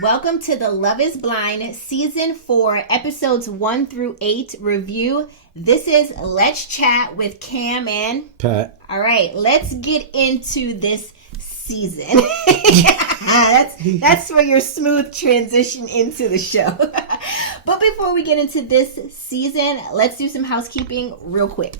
Welcome to the Love is Blind Season 4, Episodes 1 through 8 review. This is Let's Chat with Cam and Pat. All right, let's get into this season. That's for your smooth transition into the show. But before we get into this season, let's do some housekeeping real quick.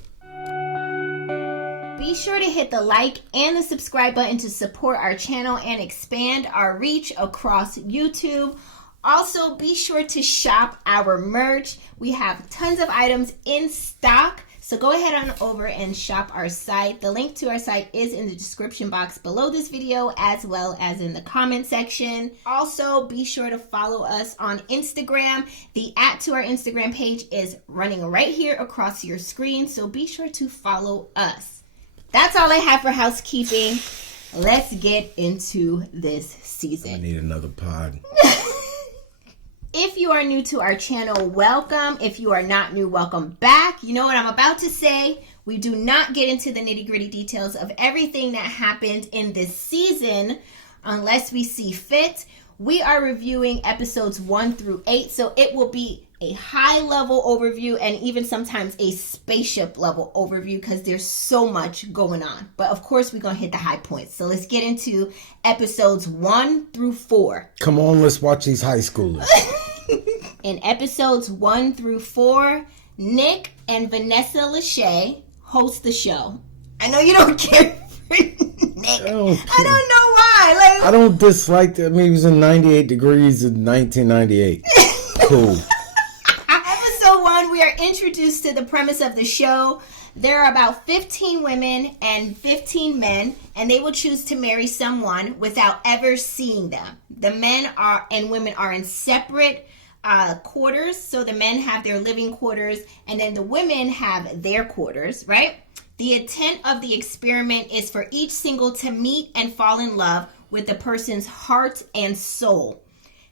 Be sure to hit the like and the subscribe button to support our channel and expand our reach across YouTube. Also, be sure to shop our merch. We have tons of items in stock, so go ahead on over and shop our site. The link to our site is in the description box below this video, as well as in the comment section. Also, be sure to follow us on Instagram. The @ to our Instagram page is running right here across your screen, so be sure to follow us. That's all I have for housekeeping. Let's get into this season. I need another pod. If you are new to our channel, welcome. If you are not new, welcome back. You know what I'm about to say. We do not get into the nitty-gritty details of everything that happened in this season unless we see fit. We are reviewing episodes 1 through 8, so it will be a high-level overview and even sometimes a spaceship-level overview because there's so much going on. But, of course, we're going to hit the high points. So let's get into episodes 1 through 4. Come on, let's watch these high schoolers. In episodes 1 through 4, Nick and Vanessa Lachey host the show. I know you don't care for Nick. I don't know why. I don't dislike that. I mean, it was in 98 Degrees in 1998. Cool. Episode 1, we are introduced to the premise of the show. There are about 15 women and 15 men, and they will choose to marry someone without ever seeing them. The men and women are in separate quarters, so the men have their living quarters, and then the women have their quarters, right? The intent of the experiment is for each single to meet and fall in love with the person's heart and soul.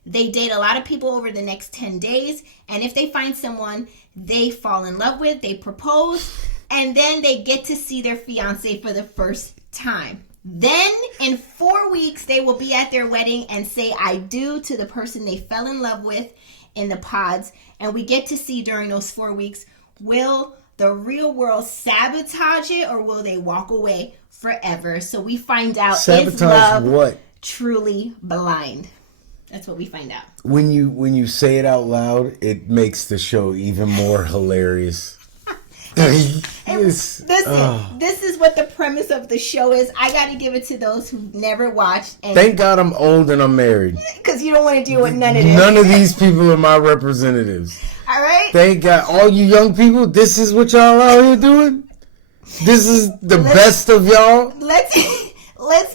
They date a lot of people over the next 10 days, and if they find someone they fall in love with, they propose, and then they get to see their fiancé for the first time. Then, in 4 weeks, they will be at their wedding and say I do to the person they fell in love with in the pods, and we get to see during those 4 weeks, will the real world sabotage it or will they walk away forever? So we find out, is love what? Truly blind? That's what we find out. When you say it out loud, it makes the show even more hilarious. This is what the premise of the show is. I got to give it to those who've never watched. And thank God I'm old and I'm married. Because you don't want to deal with none of this. None of these people are my representatives. All right? Thank God. All you young people, this is what y'all out here doing? This is the best of y'all? Let's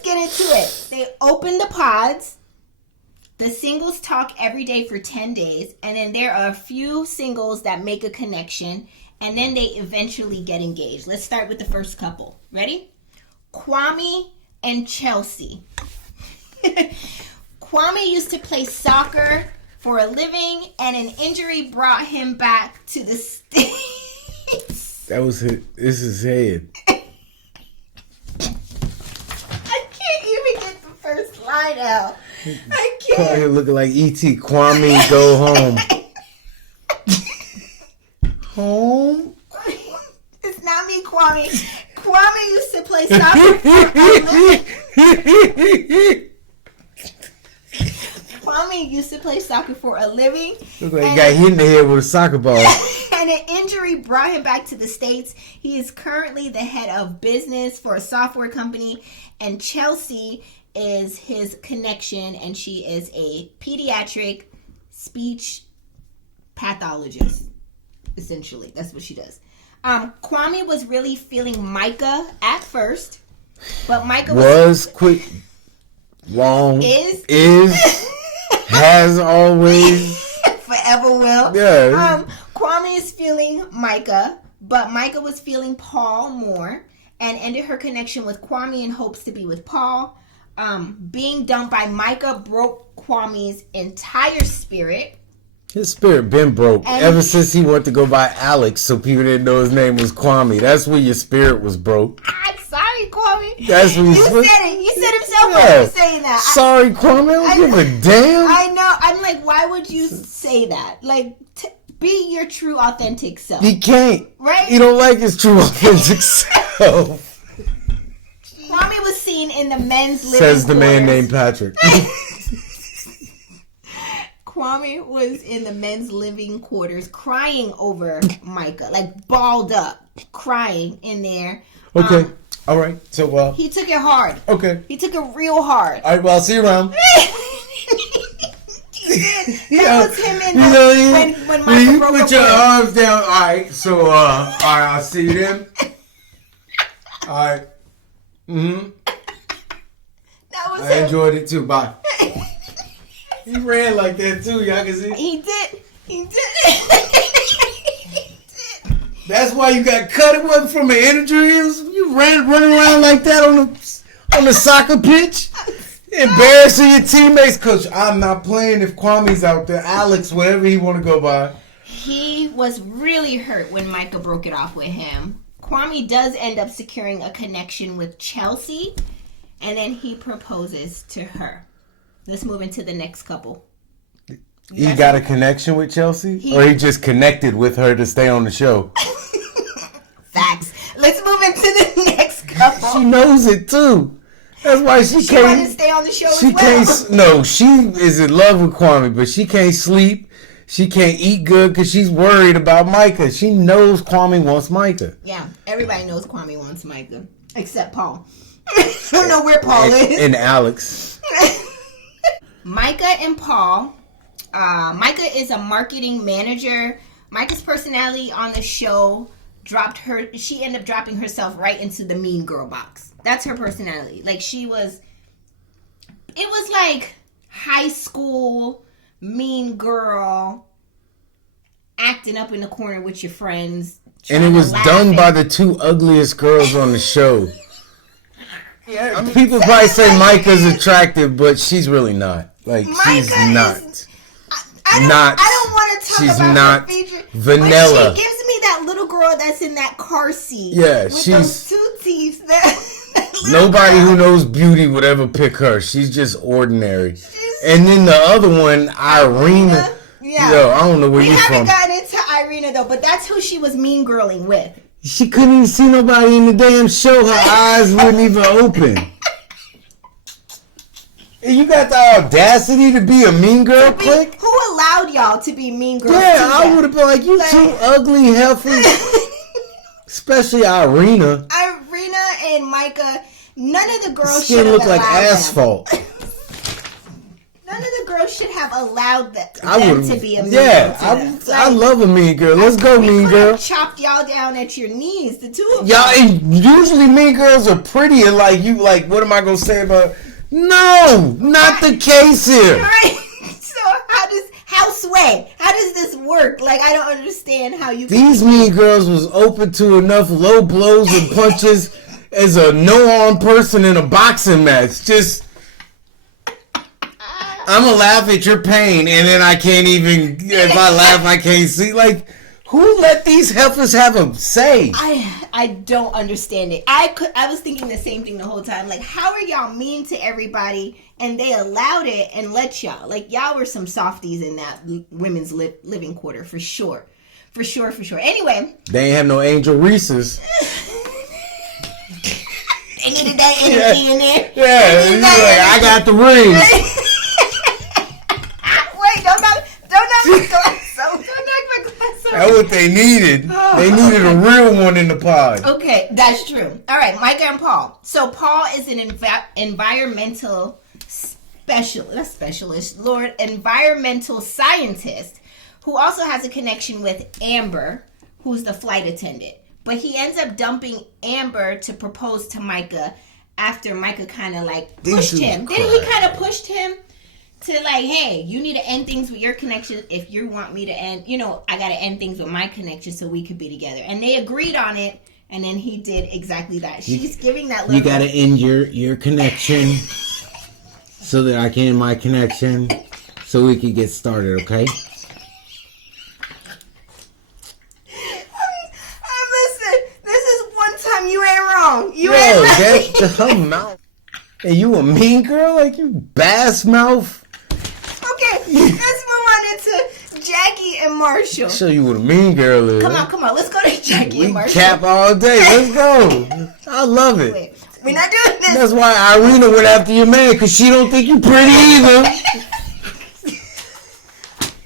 get into it. They open the pods. The singles talk every day for 10 days. And then there are a few singles that make a connection. And then they eventually get engaged. Let's start with the first couple. Ready? Kwame and Chelsea. Kwame used to play soccer for a living, and an injury brought him back to the States. That was this is head. I can't even get the first line out. I can't. Kwame looking like E.T. Kwame, go home. Home? It's not me, Kwame. Kwame used to play soccer for a living. Kwame used to play soccer for a living. Look like he got hit in the head with a soccer ball. And an injury brought him back to the States. He is currently the head of business for a software company. And Chelsea is his connection. And she is a pediatric speech pathologist. Essentially, that's what she does. Kwame was really feeling Micah at first. But Micah was quick, long, is has always, forever will. Yeah. Kwame is feeling Micah, but Micah was feeling Paul more and ended her connection with Kwame in hopes to be with Paul. Being dumped by Micah broke Kwame's entire spirit. His spirit been broke ever since he wanted to go by Alex, so people didn't know his name was Kwame. That's when your spirit was broke. I'm sorry, Kwame. That's what you he said said. it. He said himself when he was saying that. Sorry, Kwame. I don't give a damn. I know. I'm like, why would you say that? Like, be your true, authentic self. He can't. Right? He don't like his true, authentic self. Kwame was seen in the men's living Says the man quarters. named Patrick. Kwame was in the men's living quarters crying over Micah, like balled up, crying in there. Okay. All right. So, He took it hard. okay. He took it real hard. All right. Well, I'll see you around. That was him in the, when Micah you broke put up your with him. arms down. All right. So, all right. I'll see you then. All right. Mm-hmm. That was I him. enjoyed it too. Bye. He ran like that too. Y'all can see. He did. He did. That's why you got cut. It wasn't from an injury. It was, you running around like that on the soccer pitch, embarrassing your teammates. Coach, I'm not playing if Kwame's out there. Alex, whatever he want to go by. He was really hurt when Micah broke it off with him. Kwame does end up securing a connection with Chelsea, and then he proposes to her. Let's move into the next couple. He got a connection with Chelsea? Or he just connected with her to stay on the show? Facts. Let's move into the next couple. She knows it too. That's why she She wanted to can't. stay on the show She as well. can't. No, she is in love with Kwame, but she can't sleep. She can't eat good because she's worried about Micah. She knows Kwame wants Micah. Yeah, everybody knows Kwame wants Micah, except Paul. I don't know where Paul is. And Alex. Micah and Paul. Micah is a marketing manager. Micah's personality on the show she ended up dropping herself right into the mean girl box. That's her personality. Like it was like high school mean girl acting up in the corner with your friends. And it was done by the two ugliest girls on the show. Yeah, people probably say Micah's attractive, but she's really not. Like, she's not. I don't want to talk she's about not her feature. vanilla. But she gives me that little girl that's in that car seat. Yeah, with she's those two teeth. nobody who knows beauty would ever pick her. She's just ordinary. And then the other one, Irena. Yeah. Yo, I don't know where you're from. We haven't gotten into Irena though, but that's who she was mean girling with. She couldn't even see nobody in the damn show. Her eyes wouldn't even open. And you got the audacity to be a mean girl clique? Who allowed y'all to be mean girls? Yeah, I would have been like, you two ugly heifers. Especially Irena. Irena and Micah, none of the girls should Skin have looked like allowed asphalt. them. None of the girls should have allowed them to be a mean yeah, girl to them. I love a mean girl. Let's go, mean girl. Chopped y'all down at your knees, the two of Y'all, them. and usually mean girls are pretty and like, you like, what am I going to say about... No, not the case here. Right? So how does this work? Like, I don't understand how you... These mean girls was open to enough low blows and punches as a no-arm person in a boxing match. Just... I'm gonna laugh at your pain, and then I can't even. If I laugh, I can't see. Like, who let these heifers have a say? I don't understand it. I was thinking the same thing the whole time. Like, how are y'all mean to everybody, and they allowed it and let y'all? Like, y'all were some softies in that women's living quarter for sure, for sure. Anyway, they ain't have no Angel Reese's. They needed that energy in there. Yeah, he's like, I got the rings. Wait, don't knock my glass over. Don't knock my glass over. That's what they needed. They needed a real one in the pod. Okay, that's true. All right, Micah and Paul. So Paul is an environmental environmental scientist who also has a connection with Amber, who's the flight attendant. But he ends up dumping Amber to propose to Micah after Micah kind of like pushed him. Didn't he kind of pushed him to like, hey, you need to end things with your connection if you want me to end, I got to end things with my connection so we could be together. And they agreed on it, and then he did exactly that. She's giving that little... You got to end your connection so that I can end my connection so we can get started, okay? Listen, this is one time you ain't wrong. You ain't right. Her mouth. And you a mean girl? Like you bass mouth? Okay, let's move on into Jackie and Marshall. I'll show you what a mean girl is. Come on. Let's go to Jackie and Marshall. Cap all day. Let's go. I love it. Wait, we're not doing this. That's why Irena went after your man, because she don't think you pretty either.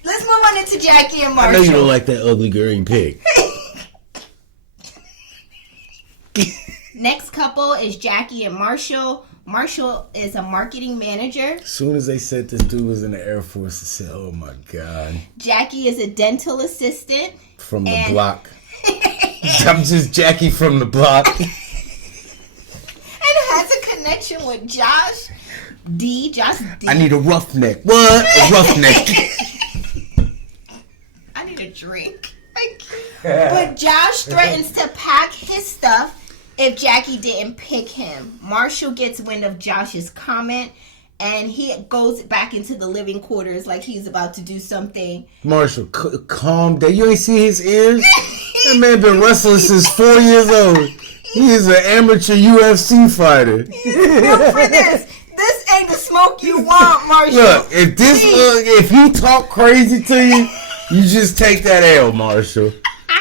Let's move on into Jackie and Marshall. I know you don't like that ugly girl you picked. Next couple is Jackie and Marshall. Marshall is a marketing manager. As soon as they said this dude was in the Air Force, I said, oh my God. Jackie is a dental assistant. From the block. I'm just Jackie from the block. And has a connection with Josh D. I need a roughneck. What? A roughneck. I need a drink. But Josh threatens to pack his stuff if Jackie didn't pick him. Marshall gets wind of Josh's comment, and he goes back into the living quarters like he's about to do something. Marshall, calm down. You ain't see his ears? That man been wrestling since 4 years old. He is an amateur UFC fighter. He's built for this. This ain't the smoke you want, Marshall. Look, if he talk crazy to you, you just take that L, Marshall.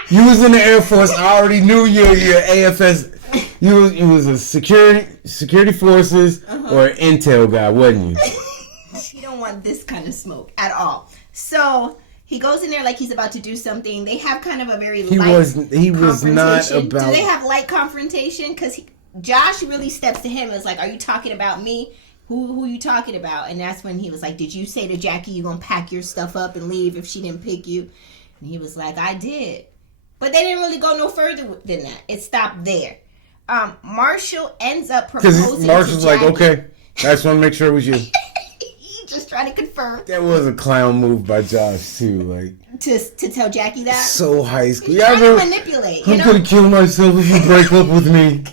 You was in the Air Force. I already knew your AFS. You was a security forces or an intel guy, wasn't you? You don't want this kind of smoke at all. So he goes in there like he's about to do something. They have kind of a very light confrontation. He was not about. Do they have light confrontation? Because Josh really steps to him and is like, "Are you talking about me? Who you talking about?" And that's when he was like, "Did you say to Jackie you gonna pack your stuff up and leave if she didn't pick you?" And he was like, "I did." But they didn't really go no further than that. It stopped there. Marshall ends up proposing Marshall's to Jackie. like, okay, I just want to make sure it was you. He just trying to confirm. That was a clown move by Josh too, like to tell Jackie that. So high school. He's trying to manipulate. I'm gonna kill myself if you break up with me.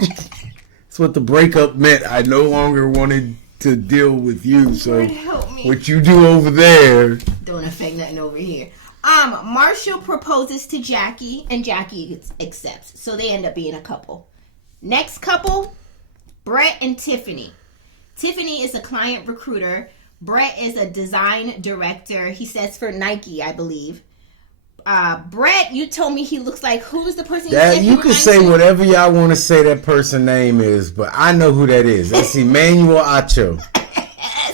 That's what the breakup meant. I no longer wanted to deal with you. So Lord help me. What you do over there don't affect nothing over here. Marshall proposes to Jackie, and Jackie accepts. So they end up being a couple. Next couple, Brett and Tiffany. Tiffany is a client recruiter. Brett is a design director. He says for Nike, I believe. Brett, you told me he looks like, who is the person you can say whatever y'all want to say that person name is, but I know who that is. That's Emmanuel Acho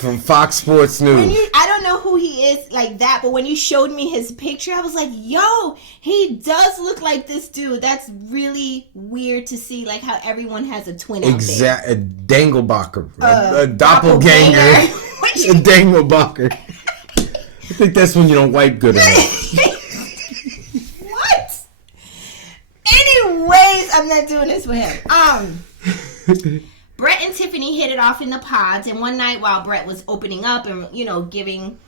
from Fox Sports News. I don't know who he is like that, but when you showed me his picture, I was like, yo, he does look like this dude. That's really weird to see, like how everyone has a twin out there. A danglebacher. A doppelganger. A danglebacher. I think that's when you don't wipe good enough. What? Anyways, I'm not doing this with him. Brett and Tiffany hit it off in the pods, and one night while Brett was opening up and, giving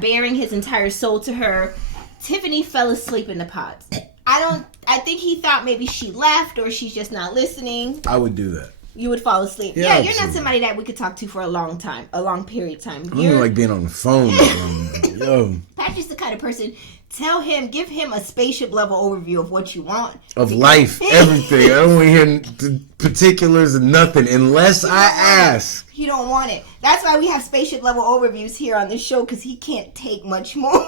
bearing his entire soul to her, Tiffany fell asleep in the pods. I think he thought maybe she left or she's just not listening. I would do that. You would fall asleep. Yeah, you're not somebody that we could talk to for a long period of time. I don't like being on the phone. Yo. Patrick's the kind of person, give him a spaceship level overview of what you want. Of life, everything. I don't want to hear the particulars of nothing unless I ask. You don't want it. That's why we have spaceship level overviews here on the show, because he can't take much more.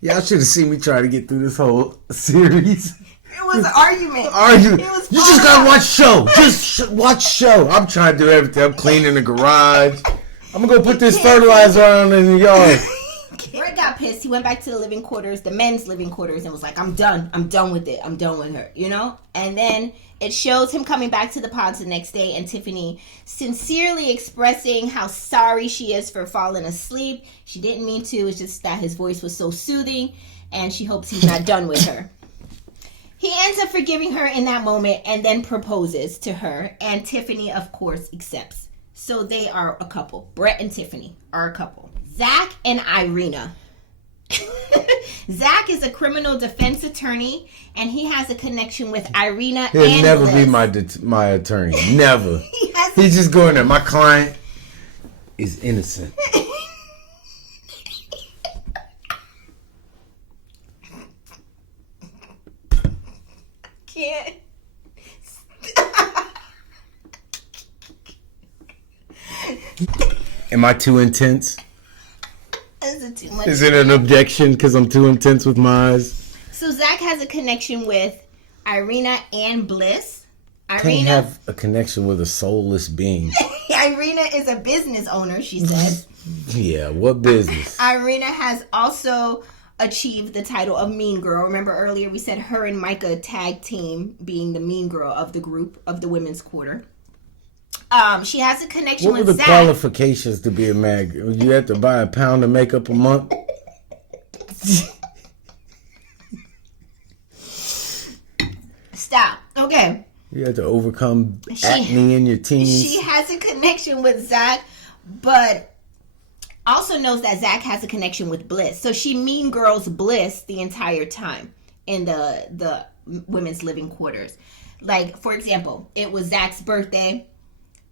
Y'all should have seen me try to get through this whole series. It was an argument. It was you just gotta watch show. Just watch show. I'm trying to do everything. I'm cleaning the garage. I'm gonna go put this fertilizer on in the yard. Brett got pissed. He went back to the men's living quarters, and was like, I'm done. I'm done with it. I'm done with her, And then it shows him coming back to the pods the next day, and Tiffany sincerely expressing how sorry she is for falling asleep. She didn't mean to. It's just that his voice was so soothing, and she hopes he's not done with her. He ends up forgiving her in that moment and then proposes to her, and Tiffany, of course, accepts. So they are a couple. Brett and Tiffany are a couple. Zach and Irena. Zach is a criminal defense attorney, and he has a connection with Irina and Bliss. He'll never be my attorney. Never. He's just going there. My client is innocent. Can't. Am I too intense? Is it too much? Is it an objection because I'm too intense with my eyes? So Zach has a connection with Irina and Bliss. Can't have a connection with a soulless being. Irina is a business owner, she says. Yeah, what business? Irina has also achieved the title of Mean Girl. Remember earlier we said her and Micah tag team being the mean girl of the group of the women's quarter. She has a connection What were with the Zach. qualifications to be a mag? You have to buy a pound of makeup a month? Stop. Okay. You have to overcome acne in your teens? She has a connection with Zach, but also knows that Zach has a connection with Bliss. So she mean girls Bliss the entire time in the women's living quarters. Like, for example, it was Zach's birthday.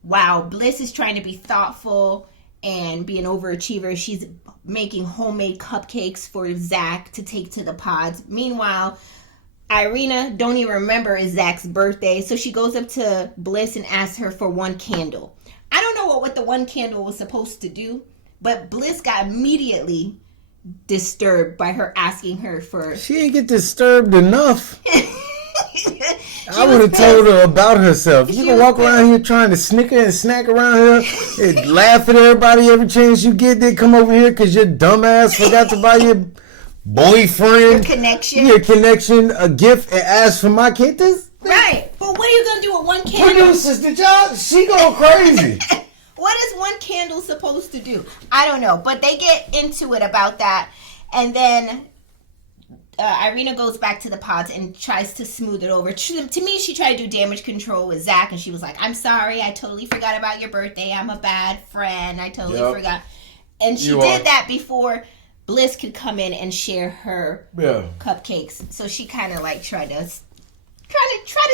Wow, Bliss is trying to be thoughtful and be an overachiever. She's making homemade cupcakes for Zach to take to the pods. Meanwhile, Irina don't even remember it's Zach's birthday, so she goes up to Bliss and asks her for one candle. I don't know what the one candle was supposed to do, but Bliss got immediately disturbed by her asking her for... She didn't get disturbed enough. I would have told her about herself. You can walk around here trying to snicker and snack around here and laugh at everybody every chance you get. They come over here because your dumbass forgot to buy your boyfriend, your connection, a gift and ask for my kid. Right. But what are you going to do with one candle? Producers, did y'all? She going crazy. What is one candle supposed to do? I don't know. But they get into it about that. And then Irina goes back to the pods and tries to smooth it over. To me, she tried to do damage control with Zach, and she was like, I'm sorry, I totally forgot about your birthday. I'm a bad friend. I totally forgot. And she did that before Bliss could come in and share her cupcakes. So she kind of like tried to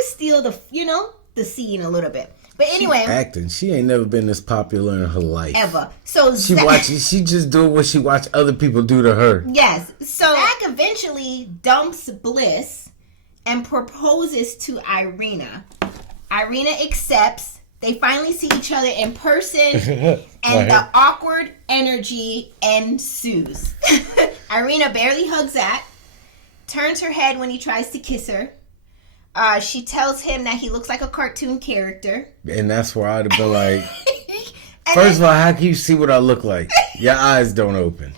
steal the scene a little bit. But anyway, acting. She ain't never been this popular in her life. Ever. So she just do what she watch other people do to her. Yes. So Zach eventually dumps Bliss and proposes to Irina. Irina accepts. They finally see each other in person, and the awkward energy ensues. Irina barely hugs Zach, turns her head when he tries to kiss her. She tells him that he looks like a cartoon character. And that's where I'd have been like, first of all, how can you see what I look like? Your eyes don't open.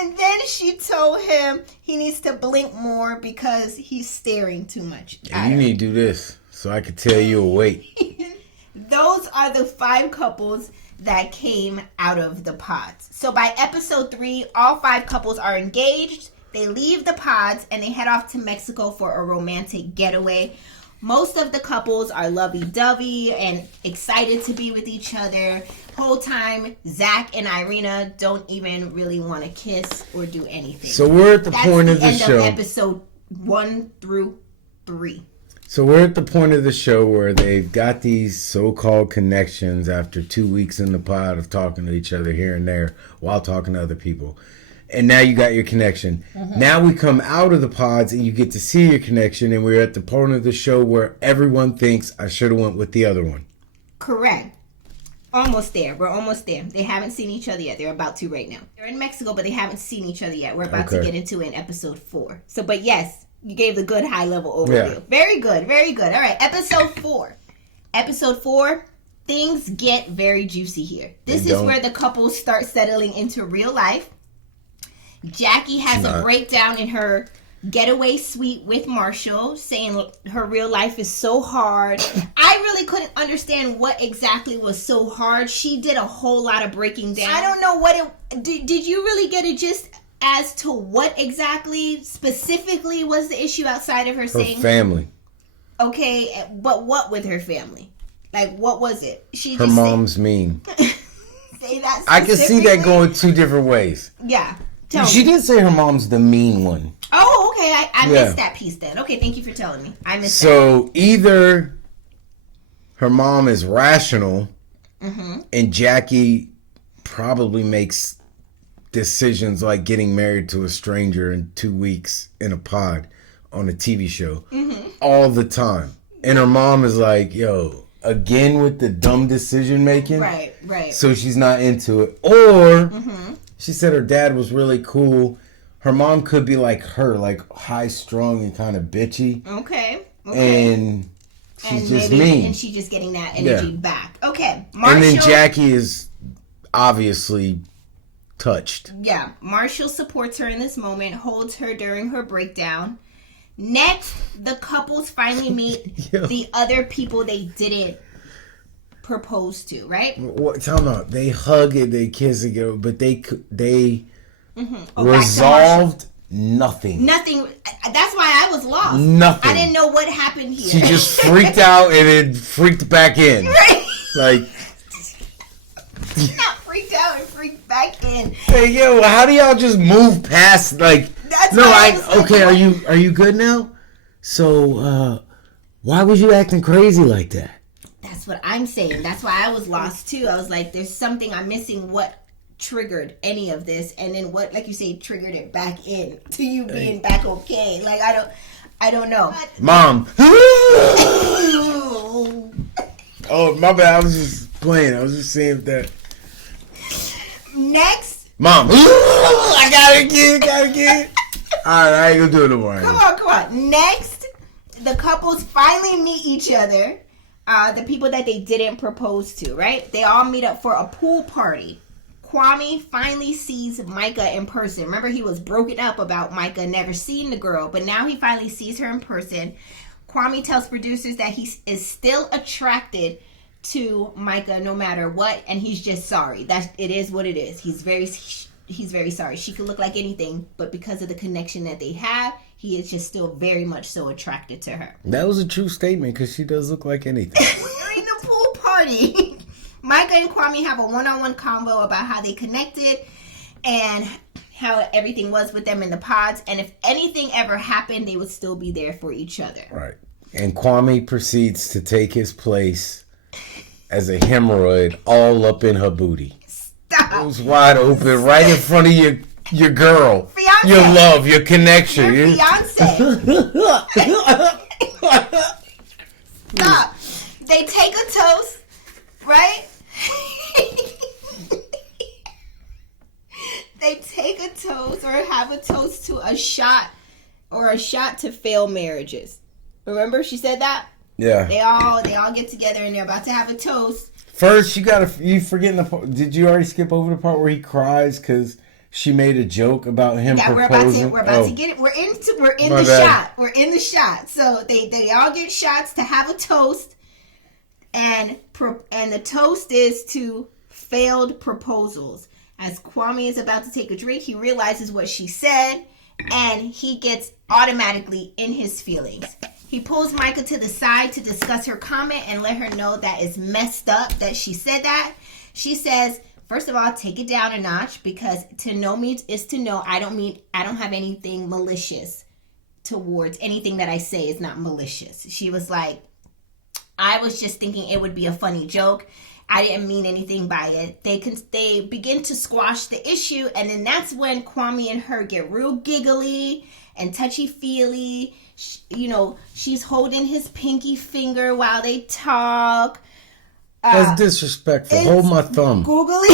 And then she told him he needs to blink more because he's staring too much. And you need to do this so I can tell you awake. Those are the 5 couples that came out of the pods. So by episode 3, all 5 couples are engaged. They leave the pods and they head off to Mexico for a romantic getaway. Most of the couples are lovey-dovey and excited to be with each other. Whole time, Zach and Irina don't even really want to kiss or do anything. So we're at the point of the show. End of episode 1 through 3. So we're at the point of the show where they've got these so-called connections after 2 weeks in the pod of talking to each other here and there while talking to other people. And now you got your connection. Mm-hmm. Now we come out of the pods and you get to see your connection, and we're at the point of the show where everyone thinks I should have went with the other one. Correct. Almost there. We're almost there. They haven't seen each other yet. They're about to right now. They're in Mexico, but they haven't seen each other yet. We're about to get into it in episode 4. So, but yes, you gave the good high-level overview. Yeah. Very good. Very good. All right, episode 4. Episode 4, things get very juicy here. This is where the couples start settling into real life. Jackie has a breakdown in her getaway suite with Marshall, saying her real life is so hard. I really couldn't understand what exactly was so hard. She did a whole lot of breaking down. I don't know what it... Did you really get a gist as to what exactly, specifically, was the issue outside of her saying... Her family. Okay, but what with her family? Like, what was it? Her mom's mean. Say that I can see that going 2 different ways. Yeah. She did say her mom's the mean one. Oh, okay. I missed that piece then. Okay, thank you for telling me. I missed that. So either her mom is rational, and Jackie probably makes decisions like getting married to a stranger in 2 weeks in a pod on a TV show all the time. And her mom is like, yo, again with the dumb decision making. Right. So she's not into it. Or she said her dad was really cool. Her mom could be like her, like high strung and kind of bitchy. Okay. And she's just mean. And she's just getting that energy back. Okay. Marshall, and then Jackie is obviously touched. Yeah. Marshall supports her in this moment, holds her during her breakdown. Next, the couples finally meet the other people they didn't propose to, right? Tell me, they hug it, they kiss it, but they resolved nothing. Nothing. That's why I was lost. Nothing. I didn't know what happened here. She just freaked out and then freaked back in. Right. Like, not freaked out and freaked back in. Hey, yo, how do y'all just move past, like, That's okay, are you good now? So, why was you acting crazy like that? That's what I'm saying. That's why I was lost too. I was like, there's something I'm missing. What triggered any of this? And then what, like you say, triggered it back in to you being back okay? Like, I don't know. Mom. Oh, my bad. I was just playing. I was just saying that. Next. Mom. I got it again. All right, I ain't gonna do it no more. Come on. Next, the couples finally meet each other. The people that they didn't propose to, right? They all meet up for a pool party. Kwame finally sees Micah in person. Remember, he was broken up about Micah never seeing the girl, but now he finally sees her in person. Kwame tells producers that he is still attracted to Micah no matter what, and he's just sorry. That it is what it is. He's very sorry. She could look like anything, but because of the connection that they have, he is just still very much so attracted to her. That was a true statement because she does look like anything. During the pool party, Micah and Kwame have a one-on-one combo about how they connected and how everything was with them in the pods. And if anything ever happened, they would still be there for each other. Right. And Kwame proceeds to take his place as a hemorrhoid all up in her booty. Stop. It was wide open right in front of your girl. Fiance. Your love, your connection. Your fiance. Stop. They take a toast, right? They take a toast or have a toast to a shot to fail marriages. Remember she said that? Yeah. They all get together and they're about to have a toast. First, you forgetting the part. Did you already skip over the part where he cries because she made a joke about him proposing? We're about to get it. We're in the shot. We're in the shot. So they all get shots to have a toast, and the toast is to failed proposals. As Kwame is about to take a drink, he realizes what she said, and he gets automatically in his feelings. He pulls Micah to the side to discuss her comment and let her know that it's messed up that she said that. She says, first of all, take it down a notch because to know means is to know. I don't have anything malicious towards anything that I say is not malicious. She was like, I was just thinking it would be a funny joke. I didn't mean anything by it. They begin to squash the issue, and then that's when Kwame and her get real giggly and touchy-feely. She's holding his pinky finger while they talk. That's disrespectful. Hold my thumb. Googly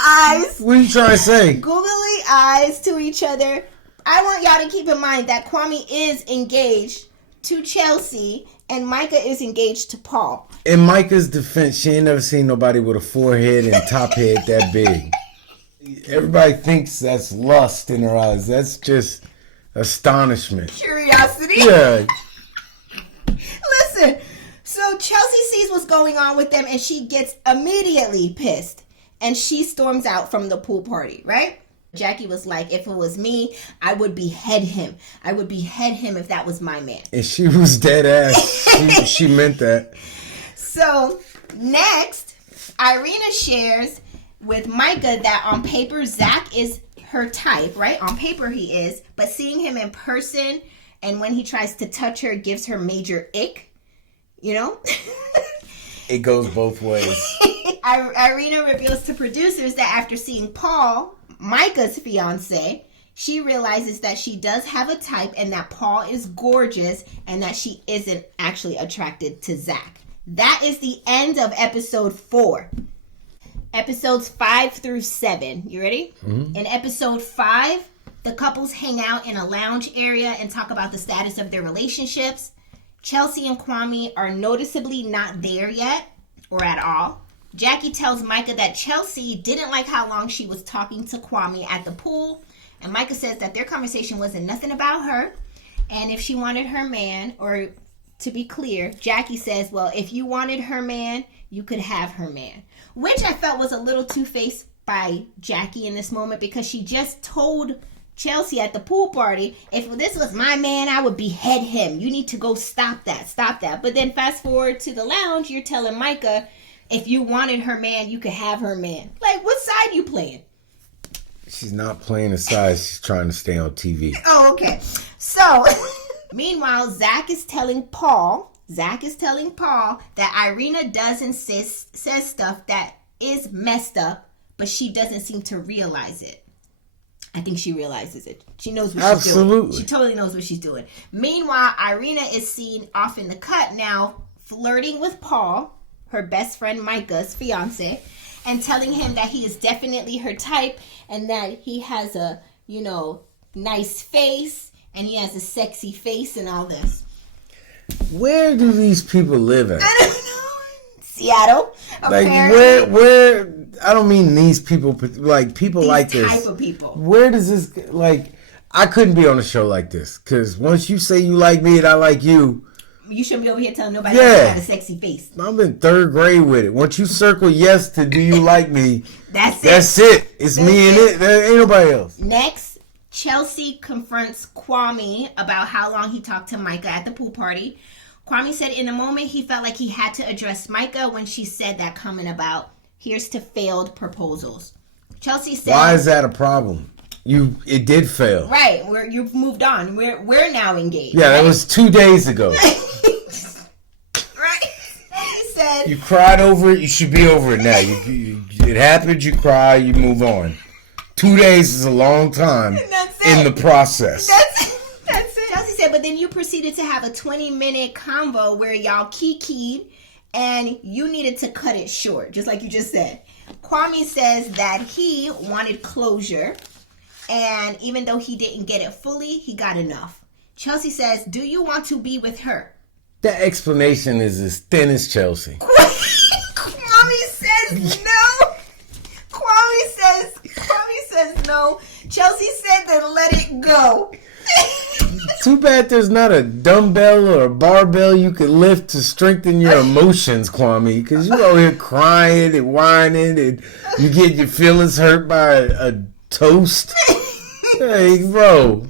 eyes. What are you trying to say? Googly eyes to each other. I want y'all to keep in mind that Kwame is engaged to Chelsea and Micah is engaged to Paul. In Micah's defense, she ain't never seen nobody with a forehead and top head that big. Everybody thinks that's lust in her eyes. That's just astonishment. Curiosity. Yeah. Listen, so Chelsea sees what's going on with them and she gets immediately pissed. And she storms out from the pool party, right? Jackie was like, if it was me, I would behead him. I would behead him if that was my man. And she was dead ass. she meant that. So, next, Irena shares with Micah that on paper, Zach is her type, right? On paper he is. But seeing him in person and when he tries to touch her gives her major ick. It goes both ways. Irena reveals to producers that after seeing Paul, Micah's fiance, she realizes that she does have a type and that Paul is gorgeous and that she isn't actually attracted to Zach. That is the end of episode 4. Episodes 5 through 7. You ready? Mm-hmm. In episode 5, the couples hang out in a lounge area and talk about the status of their relationships. Chelsea and Kwame are noticeably not there yet, or at all. Jackie tells Micah that Chelsea didn't like how long she was talking to Kwame at the pool. And Micah says that their conversation wasn't nothing about her. And if she wanted her man, or to be clear, Jackie says, well, if you wanted her man, you could have her man. Which I felt was a little two-faced by Jackie in this moment, because she just told Chelsea at the pool party, if this was my man, I would behead him. You need to go stop that. But then fast forward to the lounge, you're telling Micah, if you wanted her man, you could have her man. Like, what side you playing? She's not playing a side. She's trying to stay on TV. Oh, okay. So, meanwhile, Zach is telling Paul that Irena says stuff that is messed up, but she doesn't seem to realize it. I think she realizes it. She knows what she's doing. She totally knows what she's doing. Meanwhile, Irena is seen off in the cut now, flirting with Paul, her best friend Micah's fiance, and telling him that he is definitely her type and that he has a, nice face and he has a sexy face and all this. Where do these people live at? I don't know. Seattle. Like, apparently. where, I don't mean these people, like people These like this. type of people. Where does this, like, I couldn't be on a show like this. Because once you say you like me and I like you. You shouldn't be over here telling nobody else you have a sexy face. I'm in 3rd grade with it. Once you circle yes to do you like me, that's it. It's me and it. There ain't nobody else. Next, Chelsea confronts Kwame about how long he talked to Micah at the pool party. Kwame said in a moment he felt like he had to address Micah when she said that comment about, here's to failed proposals. Chelsea said, why is that a problem? It did fail. Right, you've moved on. We're now engaged. Yeah, right? that was 2 days ago. Right. He said, you cried over it. You should be over it now. It happened. You cry. You move on. 2 days is a long time in the process. That's it. Chelsea said, but then you proceeded to have a 20-minute convo where y'all kikied and you needed to cut it short, just like you just said. Kwame says that he wanted closure, and even though he didn't get it fully, he got enough. Chelsea says, do you want to be with her? That explanation is as thin as Chelsea. Kwame says no. Kwame says no. Chelsea said then let it go. Too bad there's not a dumbbell or a barbell you could lift to strengthen your emotions, Kwame. Because you over here crying and whining and you get your feelings hurt by a toast. Hey, bro.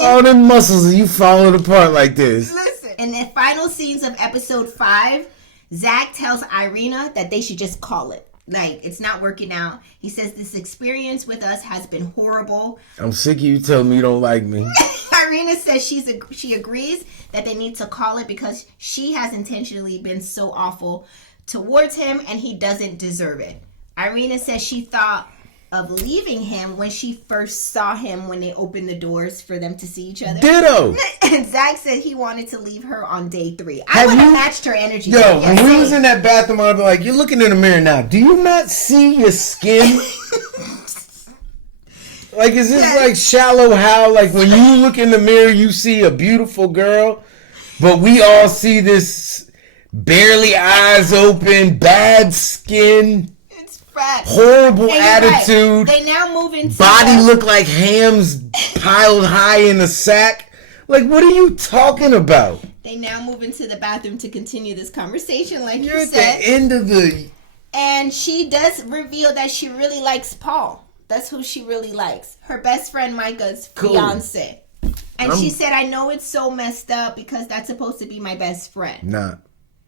All them muscles and you falling apart like this. Listen. In the final scenes of episode 5, Zach tells Irena that they should just call it. Like, it's not working out. He says this experience with us has been horrible. I'm sick of you telling me you don't like me. Irena says she agrees that they need to call it because she has intentionally been so awful towards him and he doesn't deserve it. Irena says she thought of leaving him when she first saw him when they opened the doors for them to see each other. Ditto. And Zach said he wanted to leave her on day 3. I would have matched her energy. Yo, when we was in that bathroom, I'd be like, you're looking in the mirror now. Do you not see your skin? Like, is this like Shallow Hal? Like, when you look in the mirror, you see a beautiful girl, but we all see this barely eyes open, bad skin, horrible attitude. Right. They now move into body look like hams piled high in a sack. Like, what are you talking about? They now move into the bathroom to continue this conversation, like You're you at said. the end of the... And she does reveal that she really likes Paul. That's who she really likes. Her best friend Micah's fiance. And she said, I know it's so messed up because that's supposed to be my best friend. Nah,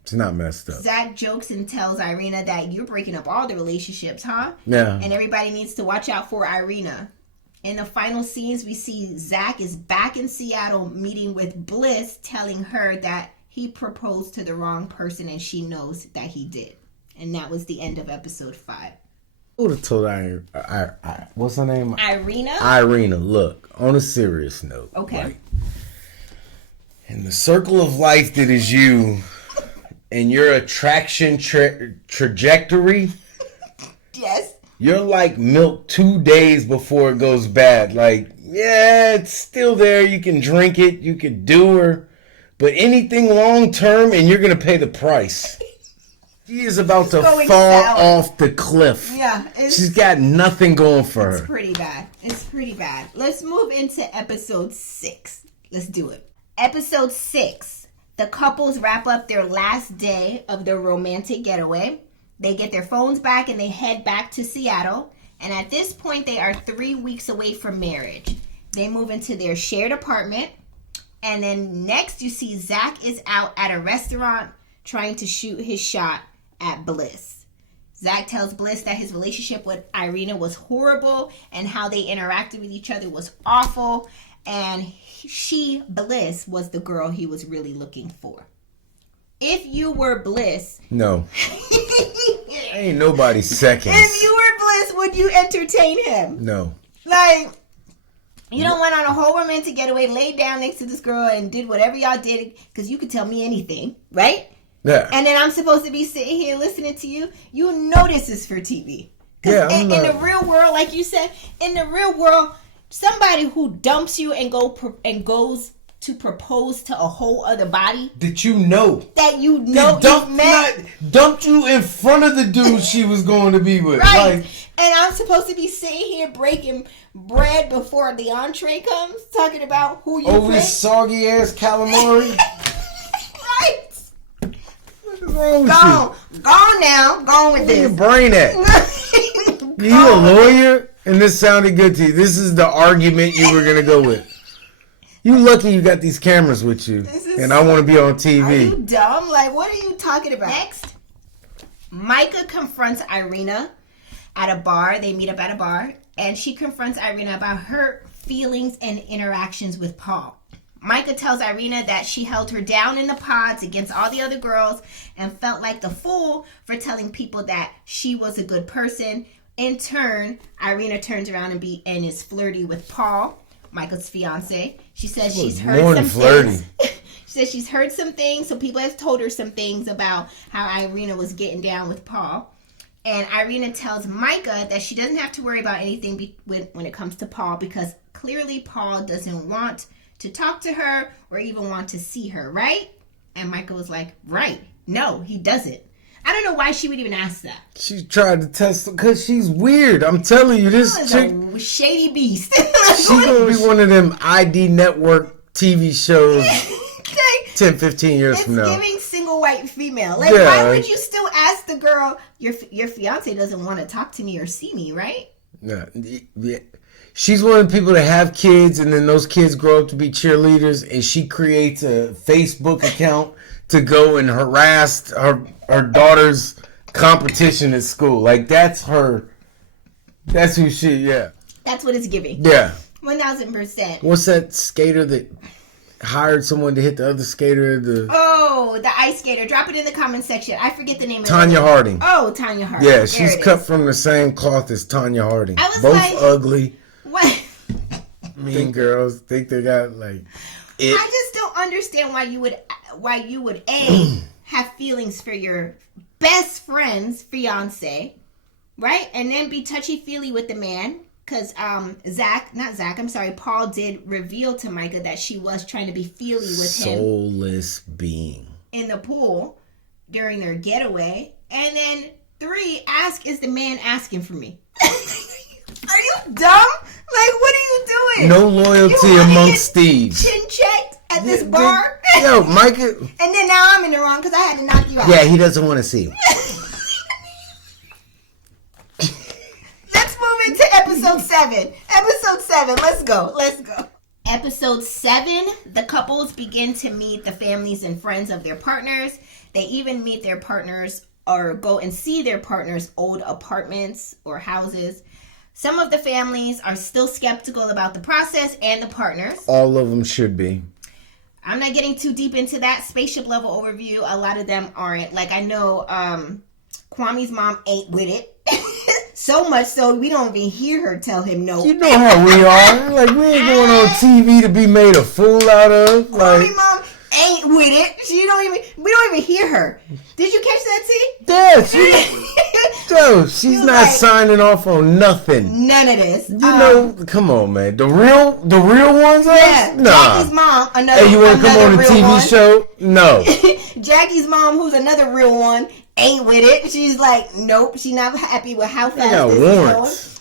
it's not messed up. Zach jokes and tells Irena that you're breaking up all the relationships, huh? Yeah. And everybody needs to watch out for Irena. In the final scenes, we see Zach is back in Seattle meeting with Bliss, telling her that he proposed to the wrong person and she knows that he did. And that was the end of episode 5. I would have told what's her name? Irena? Irena, look, on a serious note. Okay. Like, in the circle of life that is you and your attraction trajectory, yes, you're like milk 2 days before it goes bad. Like, yeah, it's still there. You can drink it. You can do her. But anything long term, and you're going to pay the price. She is about to fall off the cliff. Yeah. She's got nothing going for her. It's pretty bad. It's pretty bad. Let's move into episode 6. Let's do it. Episode 6. The couples wrap up their last day of their romantic getaway. They get their phones back and they head back to Seattle. And at this point, they are 3 weeks away from marriage. They move into their shared apartment. And then next, you see Zach is out at a restaurant trying to shoot his shot at Bliss. Zach tells Bliss that his relationship with Irena was horrible and how they interacted with each other was awful. And Bliss, was the girl he was really looking for. If you were Bliss... No. Ain't nobody seconds. If you were Bliss, would you entertain him? No. Like, you don't went on a whole romantic getaway, laid down next to this girl and did whatever y'all did, because you could tell me anything, right? Yeah. And then I'm supposed to be sitting here listening to you. You know this is for TV. Yeah, in the real world, like you said, in the real world, somebody who dumps you and goes to propose to a whole other body that you know dumped you in front of the dude she was going to be with, right? Like, and I'm supposed to be sitting here breaking bread before the entree comes, talking about who you over this soggy ass calamari. Right? What's wrong with you? Go now. Go with Where this. your brain at? You a lawyer? And this sounded good to you. This is the argument you were gonna go with. You lucky you got these cameras with you, and I want to be on TV. Are you dumb? Like, what are you talking about? Next, Micah confronts Irena at a bar. They meet up at a bar, and she confronts Irena about her feelings and interactions with Paul. Micah tells Irena that she held her down in the pods against all the other girls and felt like the fool for telling people that she was a good person. In turn, Irena turns around and is flirty with Paul, Micah's fiance. She says she's heard some things. She says she's heard some things, so people have told her some things about how Irena was getting down with Paul. And Irena tells Micah that she doesn't have to worry about anything when it comes to Paul, because clearly Paul doesn't want to talk to her or even want to see her, right? And Micah was like, right. No, he doesn't. I don't know why she would even ask that. She tried to test because she's weird. I'm telling you, this chick, a shady beast. She's gonna be one of them ID network TV shows 10, 15 years from now. It's giving single white female. Like, why would you still ask the girl, your fiance doesn't want to talk to me or see me, right? Yeah. She's one of the people that have kids, and then those kids grow up to be cheerleaders, and she creates a Facebook account to go and harass her daughter's competition at school. Like, that's her. That's who she, yeah. That's what it's giving. Yeah. 1,000%. What's that skater that hired someone to hit the other skater? The ice skater. Drop it in the comment section. I forget the name of it. Tanya Harding. Oh, Tanya Harding. Yeah, she's cut from the same cloth as Tanya Harding. I was both like, ugly. What? Mean girls think they got like it. I just don't understand why you would have feelings for your best friend's fiance, right? And then be touchy-feely with the man. Because Paul did reveal to Micah that she was trying to be feely with him. Soulless being. In the pool during their getaway. And then 3, is the man asking for me? Are you dumb? Like, what are you doing? No loyalty amongst thieves. Chin checked at this bar? Yo, Micah. And then now I'm in the wrong because I had to knock you out. Yeah, he doesn't want to see you. Let's move into episode 7. Episode 7. Let's go. Episode 7, the couples begin to meet the families and friends of their partners. They even meet their partners or go and see their partners' old apartments or houses. Some of the families are still skeptical about the process and the partners. All of them should be. I'm not getting too deep into that spaceship level overview. A lot of them aren't. Like, I know Kwame's mom ain't with it. So much so we don't even hear her tell him no. You know how we are. Like, we ain't going on TV to be made a fool out of. Like, Kwame's mom ain't with it. We don't even hear her. Did you catch that, T? Yeah, she's not like, signing off on nothing. None of this. You know, come on, man. The real ones are? Yeah. Nah. Jackie's mom, Hey, you want to come on a TV one. show? No. Jackie's mom, who's another real one, ain't with it. She's like, nope, she's not happy with how fast this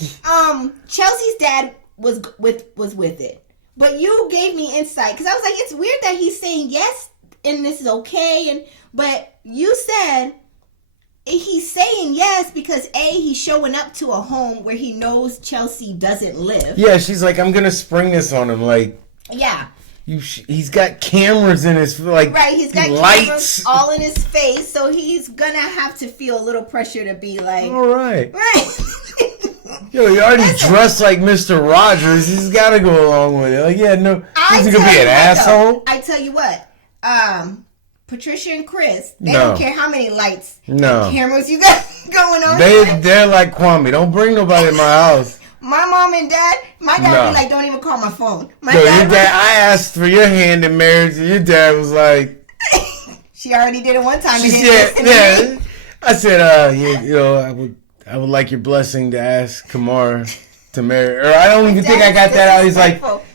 is going. Chelsea's dad was with it. But you gave me insight because I was like, it's weird that he's saying yes and this is okay, but you said he's saying yes because he's showing up to a home where he knows Chelsea doesn't live. Yeah, she's like, I'm gonna spring this on him, like. Yeah. He's got cameras in his right. He's got lights all in his face, so he's gonna have to feel a little pressure to be like, all right. Yo, he already dressed like Mr. Rogers. He's got to go along with it. Like, yeah, no, he's gonna be an asshole. I tell you what, Patricia and Chris, they don't care how many lights, and cameras you got going on. They're like Kwame. Don't bring nobody in my house. My mom and dad, my dad be like, don't even call my phone. Your dad, I asked for your hand in marriage, and your dad was like, she already did it one time. She said, yeah. I said, I would like your blessing to ask Kamar to marry. Or I don't even think I got that out.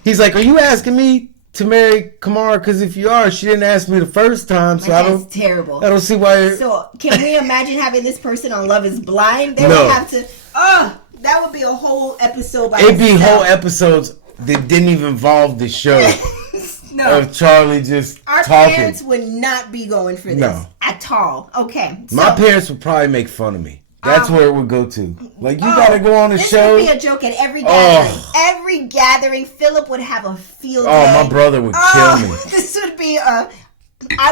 He's like, are you asking me to marry Kamar? Because if you are, she didn't ask me the first time. So that's terrible. I don't see why. So can we imagine having this person on Love Is Blind? They would have to. That would be a whole episode by itself. It'd be whole episodes that didn't even involve the show. No. Of Charlie just Our talking. parents would not be going for this at all. Okay. My parents would probably make fun of me. That's where it would go to. Like, you gotta go on the show. This would be a joke at every gathering. Every gathering, Philip would have a field day. My brother would kill me. This would be I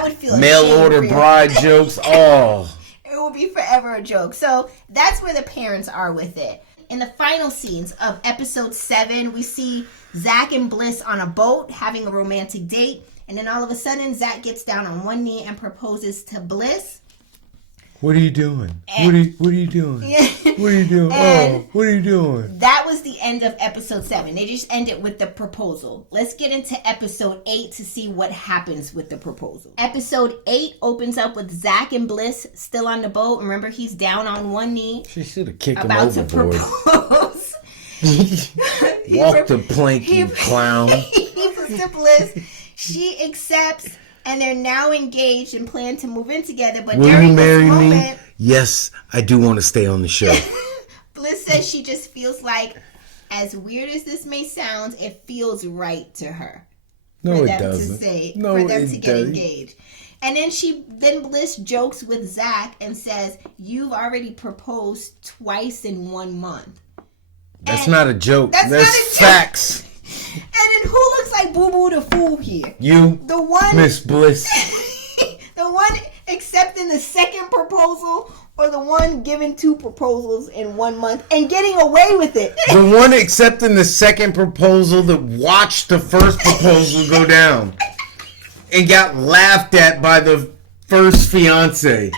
would feel mail order bride jokes. It will be forever a joke. So that's where the parents are with it. In the final scenes of episode 7, we see Zach and Bliss on a boat having a romantic date. And then all of a sudden, Zach gets down on one knee and proposes to Bliss. What are you doing? What are you doing? Yeah. What are you doing? What are you doing? That was the end of episode 7. They just ended with the proposal. Let's get into episode 8 to see what happens with the proposal. Episode 8 opens up with Zach and Bliss still on the boat. Remember, he's down on one knee. She should have kicked him overboard. About to propose. Walk the plank, you clown. He proposes to Bliss. She accepts. And they're now engaged and plan to move in together. But will during you marry this moment, me? Yes, I do want to stay on the show. Bliss says she just feels like, as weird as this may sound, it feels right to her. No, it doesn't. For them to get engaged. And then Bliss jokes with Zach and says, "You've already proposed twice in 1 month." That's not a joke. That's facts. And then who looks like Boo Boo the Fool here? You, the one, Miss Bliss. The one accepting the second proposal, or the one giving 2 proposals in 1 month and getting away with it? The one accepting the second proposal that watched the first proposal go down and got laughed at by the first fiance.